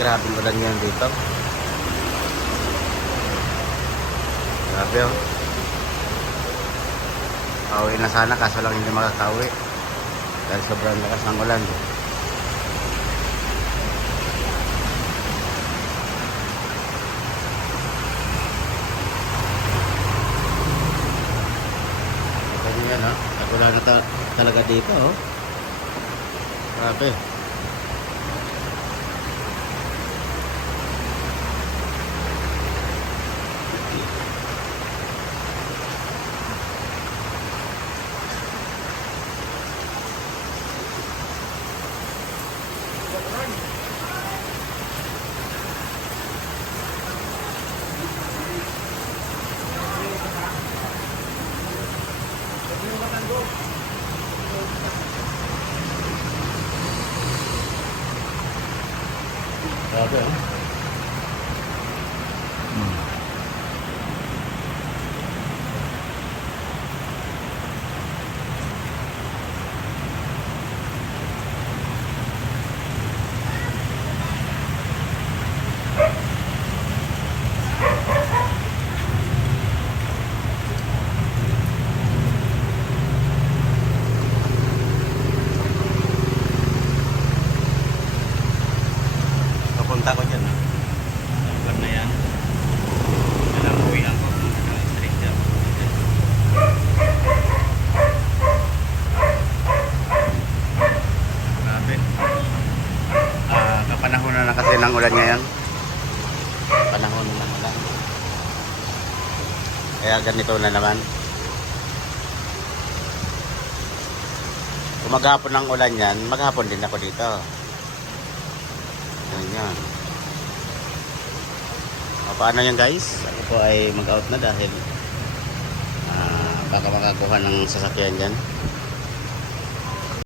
Grabe ang ulan ngayon dito. Grabe oh. Pauwi na sana kaso lang hindi makakauwi. Dahil sobrang lakas ng ulan. Kaya yan ha. Wala na ta- talaga dito oh. Grabe. Grabe oh. Papunta ko dyan. Lugar na yan. Yan ang uwi ako. Street dyan. Grabe. Ah, kapanahon na na kasi ng ulan ngayon. Panahon na ng ulan. Kaya ganito na naman. Kung maghapon ng ulan yan, maghapon din ako dito. Ganyan. O, paano yan guys? Ako po ay mag-out na dahil ah, baka makakuha ng sasakyan dyan.